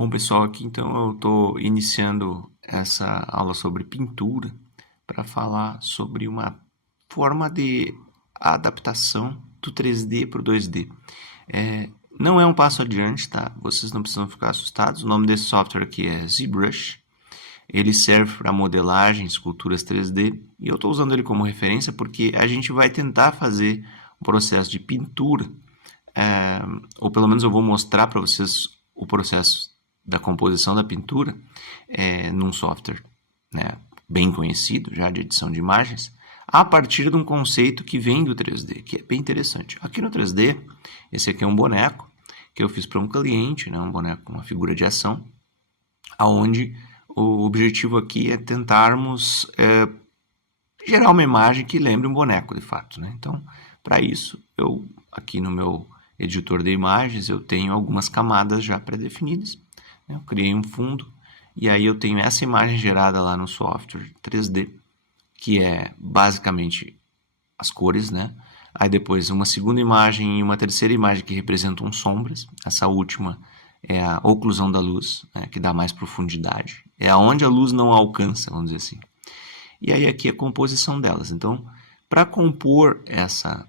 Bom, pessoal, aqui então eu estou iniciando essa aula sobre pintura para falar sobre uma forma de adaptação do 3D para o 2D. Não é um passo adiante, tá? Vocês não precisam ficar assustados. O nome desse software aqui é ZBrush. Ele serve para modelagem, esculturas 3D, e eu estou usando ele como referência porque a gente vai tentar fazer um processo de pintura, ou pelo menos eu vou mostrar para vocês o processo da composição da pintura num software, né, bem conhecido já de edição de imagens, a partir de um conceito que vem do 3D, que é bem interessante. Aqui no 3D, esse aqui é um boneco que eu fiz para um cliente, né, um boneco com uma figura de ação, aonde o objetivo aqui é tentarmos gerar uma imagem que lembre um boneco, de fato, né? Então, para isso, eu aqui no meu editor de imagens, eu tenho algumas camadas já pré-definidas. Eu criei um fundo e aí eu tenho essa imagem gerada lá no software 3D, que é basicamente as cores, né? Aí depois uma segunda imagem e uma terceira imagem que representam sombras. Essa última é a oclusão da luz, né, que dá mais profundidade. É aonde a luz não alcança, vamos dizer assim. E aí aqui a composição delas. Então, para compor essa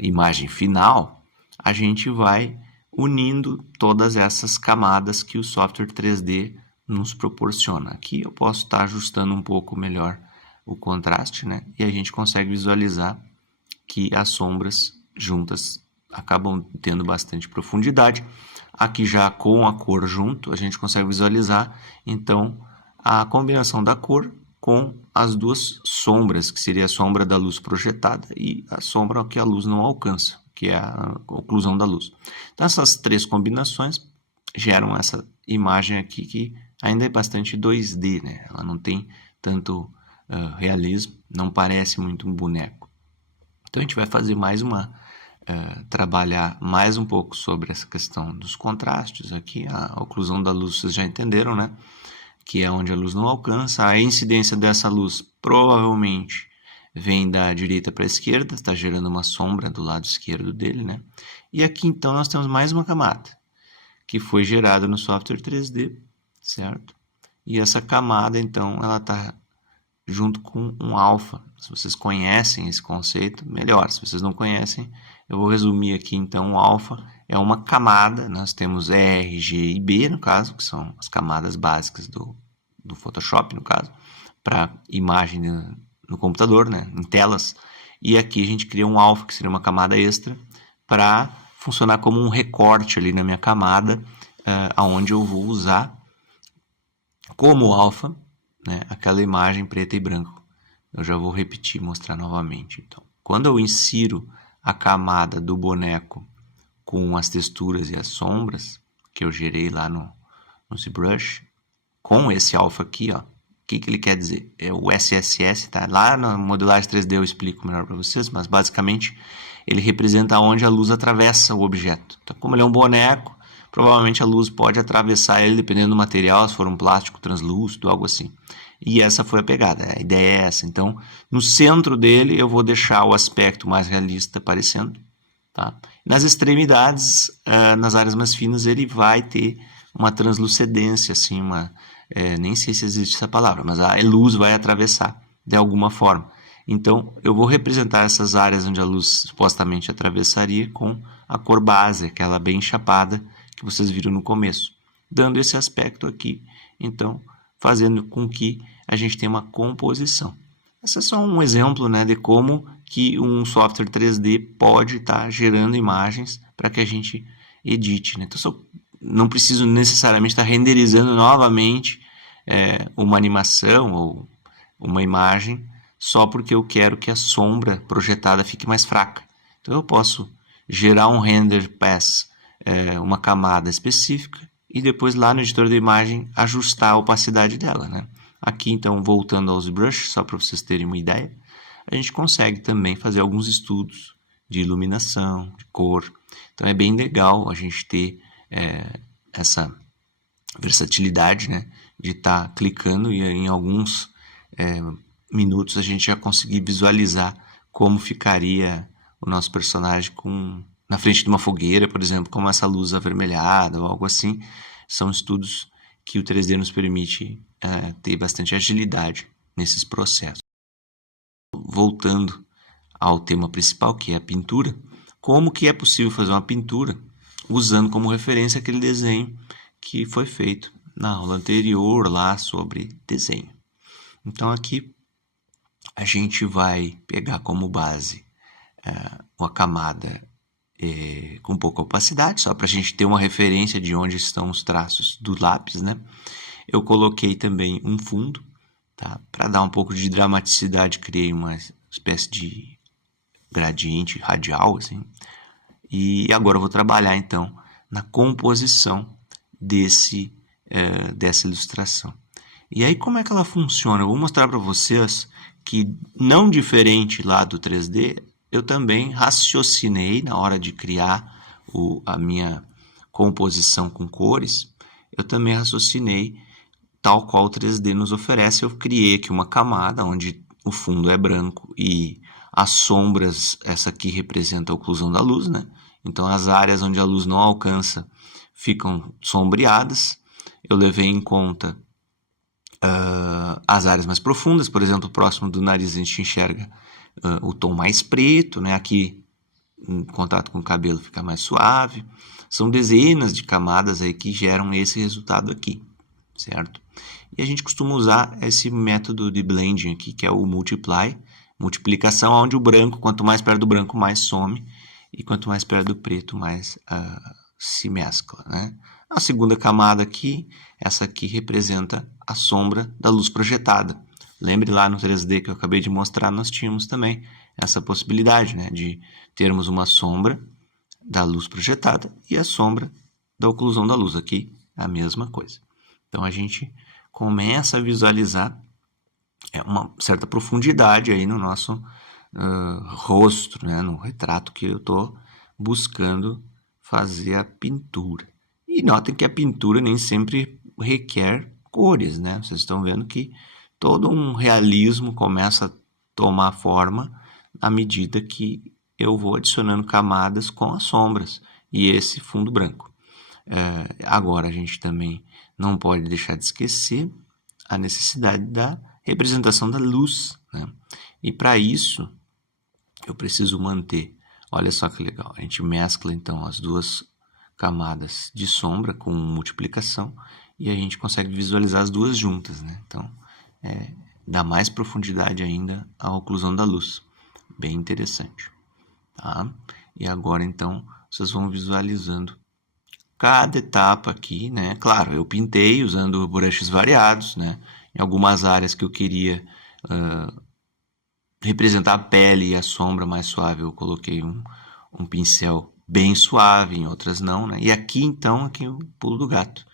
imagem final, a gente vai unindo todas essas camadas que o software 3D nos proporciona. Aqui eu posso estar ajustando um pouco melhor o contraste, né? E a gente consegue visualizar que as sombras juntas acabam tendo bastante profundidade. Aqui já com a cor junto, a gente consegue visualizar, então, a combinação da cor com as duas sombras, que seria a sombra da luz projetada e a sombra que a luz não alcança, que é a oclusão da luz. Então, essas três combinações geram essa imagem aqui que ainda é bastante 2D, né? Ela não tem tanto realismo, não parece muito um boneco. Então, a gente vai fazer mais trabalhar mais um pouco sobre essa questão dos contrastes aqui. A oclusão da luz vocês já entenderam, né? Que é onde a luz não alcança. A incidência dessa luz provavelmente vem da direita para a esquerda, está gerando uma sombra do lado esquerdo dele, né? E aqui então nós temos mais uma camada que foi gerada no software 3D, certo? E essa camada então ela está junto com um alfa. Se vocês conhecem esse conceito, melhor. Se vocês não conhecem, eu vou resumir aqui então. O alfa é uma camada, nós temos E, R, G e B, no caso, que são as camadas básicas do Photoshop, no caso, para imagem no computador, né, em telas. E aqui a gente cria um alfa, que seria uma camada extra, para funcionar como um recorte ali na minha camada, onde eu vou usar como alfa, né, aquela imagem preta e branco. Eu já vou repetir, mostrar novamente. Então, quando eu insiro a camada do boneco com as texturas e as sombras que eu gerei lá no ZBrush, com esse alfa aqui, ó, o que ele quer dizer? É o SSS, tá? Lá na modelagem 3D eu explico melhor para vocês, mas basicamente ele representa onde a luz atravessa o objeto. Então, como ele é um boneco, provavelmente a luz pode atravessar ele dependendo do material, se for um plástico translúcido, algo assim. E essa foi a pegada, a ideia é essa. Então, no centro dele eu vou deixar o aspecto mais realista aparecendo. Tá? Nas extremidades, nas áreas mais finas, ele vai ter uma translucedência, assim, nem sei se existe essa palavra, mas a luz vai atravessar de alguma forma. Então, eu vou representar essas áreas onde a luz supostamente atravessaria com a cor base, aquela bem chapada que vocês viram no começo, dando esse aspecto aqui, então, fazendo com que a gente tenha uma composição. Esse é só um exemplo, né, de como que um software 3D pode estar gerando imagens para que a gente edite, né? Então, não preciso necessariamente estar renderizando novamente uma animação ou uma imagem só porque eu quero que a sombra projetada fique mais fraca. Então, eu posso gerar um render pass, uma camada específica, e depois lá no editor de imagem ajustar a opacidade dela, né? Aqui então, voltando aos brushes, só para vocês terem uma ideia, a gente consegue também fazer alguns estudos de iluminação, de cor. Então é bem legal a gente ter essa versatilidade, né, de estar clicando e em alguns minutos a gente já conseguir visualizar como ficaria o nosso personagem na frente de uma fogueira, por exemplo, com essa luz avermelhada ou algo assim, são estudos que o 3D nos permite ter bastante agilidade nesses processos. Voltando ao tema principal, que é a pintura, como que é possível fazer uma pintura usando como referência aquele desenho que foi feito na aula anterior lá sobre desenho. Então aqui a gente vai pegar como base uma camada com pouca opacidade, só para a gente ter uma referência de onde estão os traços do lápis, né? Eu coloquei também um fundo, tá? Para dar um pouco de dramaticidade, criei uma espécie de gradiente radial, assim. E agora eu vou trabalhar, então, na composição dessa ilustração. E aí, como é que ela funciona? Eu vou mostrar para vocês que, não diferente lá do 3D, eu também raciocinei na hora de criar a minha composição com cores, eu também raciocinei tal qual o 3D nos oferece. Eu criei aqui uma camada onde o fundo é branco e as sombras, essa aqui representa a oclusão da luz, né? Então as áreas onde a luz não alcança ficam sombreadas. Eu levei em conta as áreas mais profundas, por exemplo, próximo do nariz a gente enxerga o tom mais preto, né? Aqui em contato com o cabelo fica mais suave. São dezenas de camadas aí que geram esse resultado aqui, certo? E a gente costuma usar esse método de blending aqui, que é o multiply, multiplicação, onde o branco, quanto mais perto do branco, mais some, e quanto mais perto do preto, mais se mescla, né? A segunda camada aqui, essa aqui representa a sombra da luz projetada. Lembre lá no 3D que eu acabei de mostrar, nós tínhamos também essa possibilidade, né, de termos uma sombra da luz projetada e a sombra da oclusão da luz. Aqui é a mesma coisa. Então a gente começa a visualizar uma certa profundidade aí no nosso rosto, né, no retrato que eu estou buscando fazer a pintura. E notem que a pintura nem sempre requer cores, né? Vocês estão vendo que todo um realismo começa a tomar forma à medida que eu vou adicionando camadas com as sombras e esse fundo branco. Agora a gente também não pode deixar de esquecer a necessidade da representação da luz, né? E para isso eu preciso manter, olha só que legal, a gente mescla então as duas camadas de sombra com multiplicação e a gente consegue visualizar as duas juntas, né? Então dá mais profundidade ainda à oclusão da luz, bem interessante, tá? E agora então vocês vão visualizando cada etapa aqui, né? Claro, eu pintei usando brushes variados, né? Em algumas áreas que eu queria representar a pele e a sombra mais suave, eu coloquei um pincel bem suave, em outras não, né? E aqui então, aqui o pulo do gato.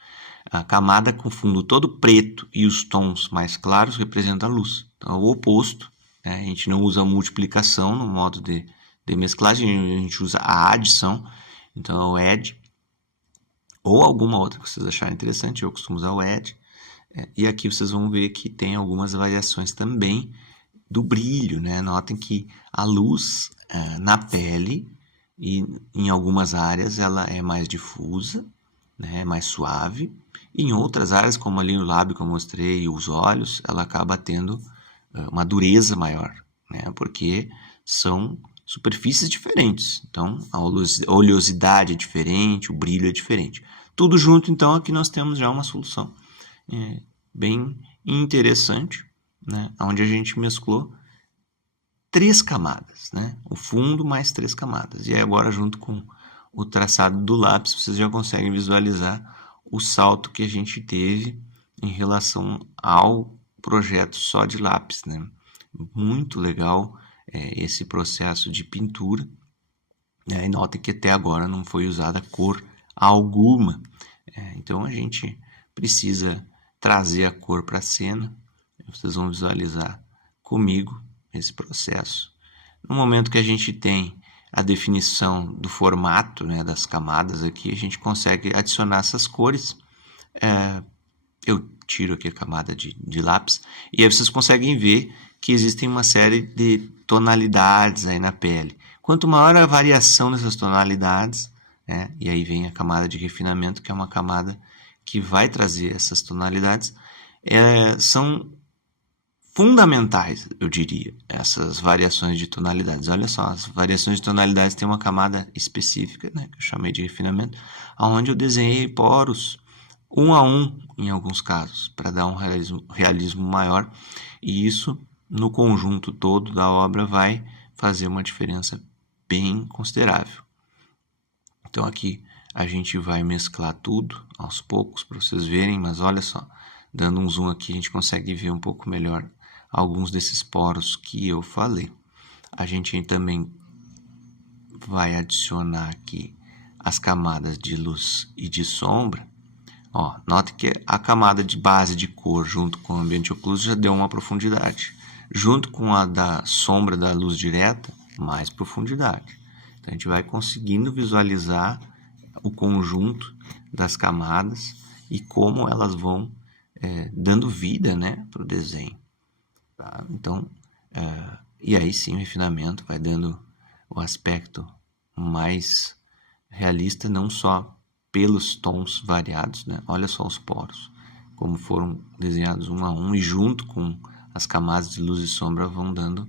A camada com fundo todo preto e os tons mais claros representam a luz. Então é o oposto, né? A gente não usa a multiplicação no modo de mesclagem, a gente usa a adição. Então é o add, ou alguma outra que vocês acharem interessante, eu costumo usar o add. E aqui vocês vão ver que tem algumas variações também do brilho, né? Notem que a luz na pele e em algumas áreas ela é mais difusa, né? Mais suave. E em outras áreas, como ali no lábio que eu mostrei, e os olhos, ela acaba tendo uma dureza maior, né? Porque são superfícies diferentes. Então, a oleosidade é diferente, o brilho é diferente. Tudo junto, então, aqui nós temos já uma solução bem interessante, né? Onde a gente mesclou 3 camadas, né? O fundo mais 3 camadas. E aí agora, junto com o traçado do lápis, vocês já conseguem visualizar o salto que a gente teve em relação ao projeto só de lápis, né? Muito legal esse processo de pintura. E notem que até agora não foi usada cor alguma. Então a gente precisa trazer a cor para a cena. Vocês vão visualizar comigo esse processo. No momento que a gente tem a definição do formato, né, das camadas aqui, a gente consegue adicionar essas cores. Eu tiro aqui a camada de lápis e aí vocês conseguem ver que existem uma série de tonalidades aí na pele. Quanto maior a variação dessas tonalidades, né, e aí vem a camada de refinamento, que é uma camada que vai trazer essas tonalidades, são fundamentais, eu diria, essas variações de tonalidades. Olha só, as variações de tonalidades têm uma camada específica, né, que eu chamei de refinamento, onde eu desenhei poros um a um, em alguns casos, para dar um realismo maior, e isso, no conjunto todo da obra, vai fazer uma diferença bem considerável. Então aqui a gente vai mesclar tudo aos poucos para vocês verem, mas olha só, dando um zoom aqui a gente consegue ver um pouco melhor alguns desses poros que eu falei. A gente também vai adicionar aqui as camadas de luz e de sombra. Ó, note que a camada de base de cor junto com o ambiente ocluso já deu uma profundidade. Junto com a da sombra da luz direta, mais profundidade. Então, a gente vai conseguindo visualizar o conjunto das camadas e como elas vão dando vida, né, para o desenho. Tá? Então, e aí sim o refinamento vai dando o aspecto mais realista, não só pelos tons variados, né? Olha só os poros, como foram desenhados um a um e junto com as camadas de luz e sombra vão dando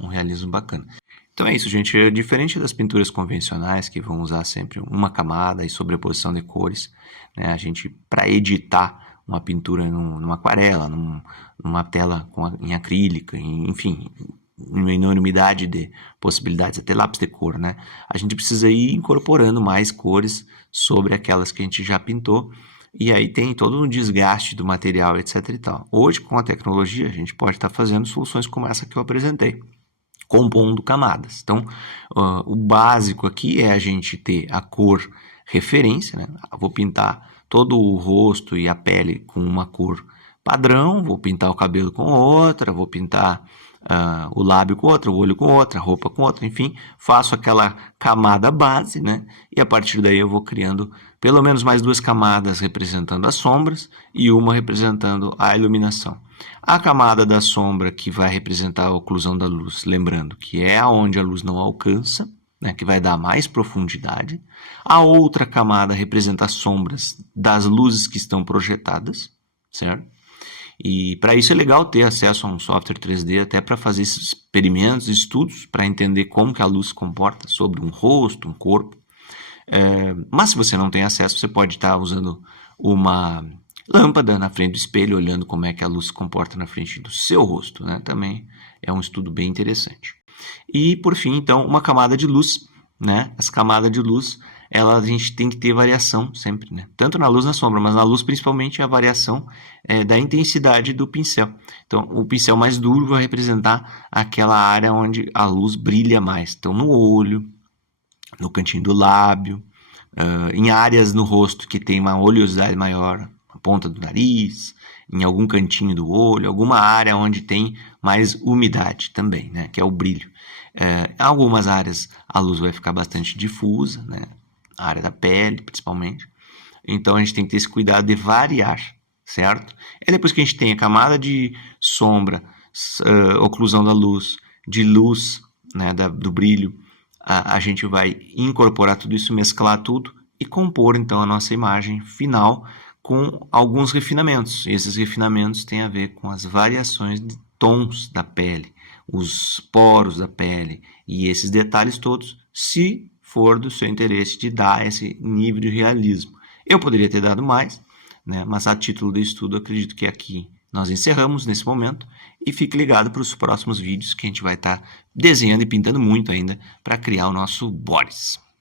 um realismo bacana. Então é isso, gente. É diferente das pinturas convencionais que vão usar sempre uma camada e sobreposição de cores, né? A gente, para editar uma pintura numa aquarela, numa tela em acrílica, enfim, uma enormidade de possibilidades, até lápis de cor, né? A gente precisa ir incorporando mais cores sobre aquelas que a gente já pintou, e aí tem todo um desgaste do material, etc e tal. Hoje, com a tecnologia, a gente pode estar fazendo soluções como essa que eu apresentei, compondo camadas. Então, o básico aqui é a gente ter a cor referência, né? Eu vou pintar todo o rosto e a pele com uma cor padrão, vou pintar o cabelo com outra, vou pintar o lábio com outra, o olho com outra, a roupa com outra, enfim, faço aquela camada base, né? E a partir daí eu vou criando pelo menos mais duas camadas representando as sombras e uma representando a iluminação. A camada da sombra que vai representar a oclusão da luz, lembrando que é onde a luz não alcança, né, que vai dar mais profundidade. A outra camada representa as sombras das luzes que estão projetadas, certo? E para isso é legal ter acesso a um software 3D até para fazer esses experimentos, estudos, para entender como que a luz se comporta sobre um rosto, um corpo. Mas se você não tem acesso, você pode estar usando uma lâmpada na frente do espelho, olhando como é que a luz se comporta na frente do seu rosto, né? Também é um estudo bem interessante. E por fim, então, uma camada de luz, né? As camadas de luz, a gente tem que ter variação sempre, né? Tanto na luz e na sombra, mas na luz principalmente a variação da intensidade do pincel. Então, o pincel mais duro vai representar aquela área onde a luz brilha mais. Então, no olho, no cantinho do lábio, em áreas no rosto que tem uma oleosidade maior, a ponta do nariz, em algum cantinho do olho, alguma área onde tem mais umidade também, né, que é o brilho. Em algumas áreas a luz vai ficar bastante difusa, né, a área da pele principalmente. Então a gente tem que ter esse cuidado de variar, certo? E depois que a gente tem a camada de sombra, oclusão da luz, de luz, né, do brilho, a gente vai incorporar tudo isso, mesclar tudo e compor então a nossa imagem final com alguns refinamentos. Esses refinamentos têm a ver com as variações de tons da pele, os poros da pele e esses detalhes todos, se for do seu interesse de dar esse nível de realismo. Eu poderia ter dado mais, né? Mas a título de estudo, acredito que aqui nós encerramos nesse momento e fique ligado para os próximos vídeos que a gente vai estar desenhando e pintando muito ainda para criar o nosso Boris.